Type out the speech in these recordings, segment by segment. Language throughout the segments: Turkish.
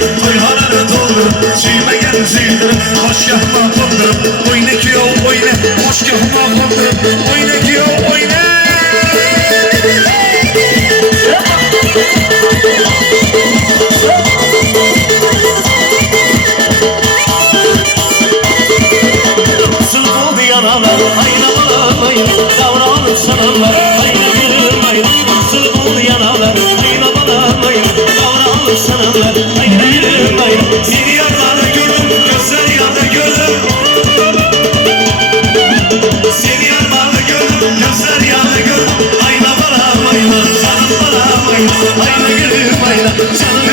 toyxonani to'ldirib, suymagan suydirib, boshga humo qo'ndirib, o'yna kuyov o'yna, boshga humo qo'ndirib, o'yna kuyov o'yna. Sil bo'ldi yaralar, ayna balamayın, davranib sanarlar, ayna yürümayın. Sil bo'ldi yaralar, ayna balamayın, davranib sanarlar, ayna yürümayın. Seni yarlarda gördüm, gözler yarda gördüm. Seni yarlarda gördüm, gözler yarda gördüm. Ayna balamayın, canım balamayın, ayna yürümayın. Canım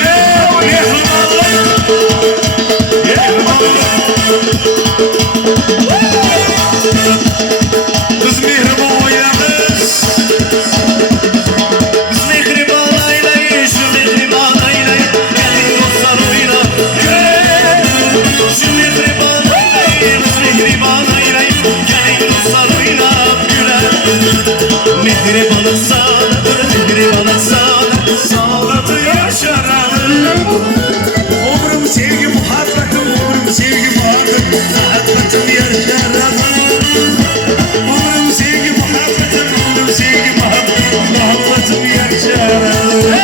Biz mehriban oynamiz. Biz mehriban aylayız, mehriban aylayız. Gelin dostlar oyna, şu mehriban aylayız, mehriban aylayız. Gelin dostlar oyna, mehribanlık sanadır, mehribanlık sanadır. Sağlatı yaşaralım. Umrum sevgi muhabbetim, umrum sevgi muhabbetim. Muhabbetim yaşaralım. Umrum sevgi muhabbetim, umrum sevgi muhabbetim. Muhabbetim yaşaralım.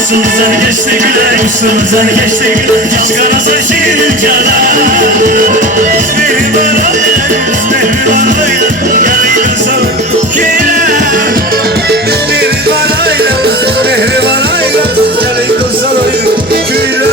Üstümüzden geçti güle, üstümüzden geçti güle. Yaz karası şirin cana. Mehriban aylayız, mehriban aylayız. Gelin kızalım kire. Mehriban aylayız, mehriban aylayız. Gelin kızalım kire.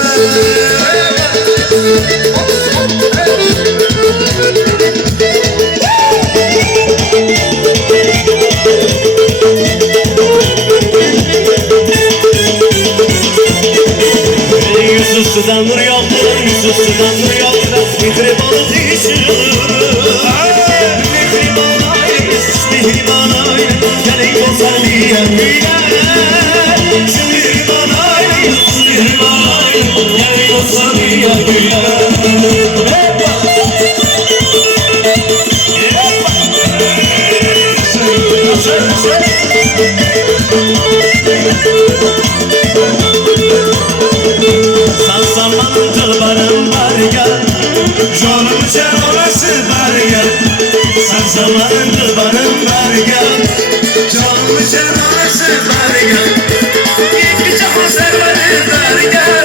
Yüzüstüden nur yağmur, yüzüstüden nur yağmur. Mehribanlık işidir. Mehriban aylayız, mehriban aylayız. Gelin kızalım kire. Şu mehriban aylayız, mehriban aylayız. Gelin kızalım kire. Sen zamanın tılbarın var gel, canım sen orası var gel. Sen zamanın tılbarın var gel, canım sen orası var gel. İki çapı serveri var gel.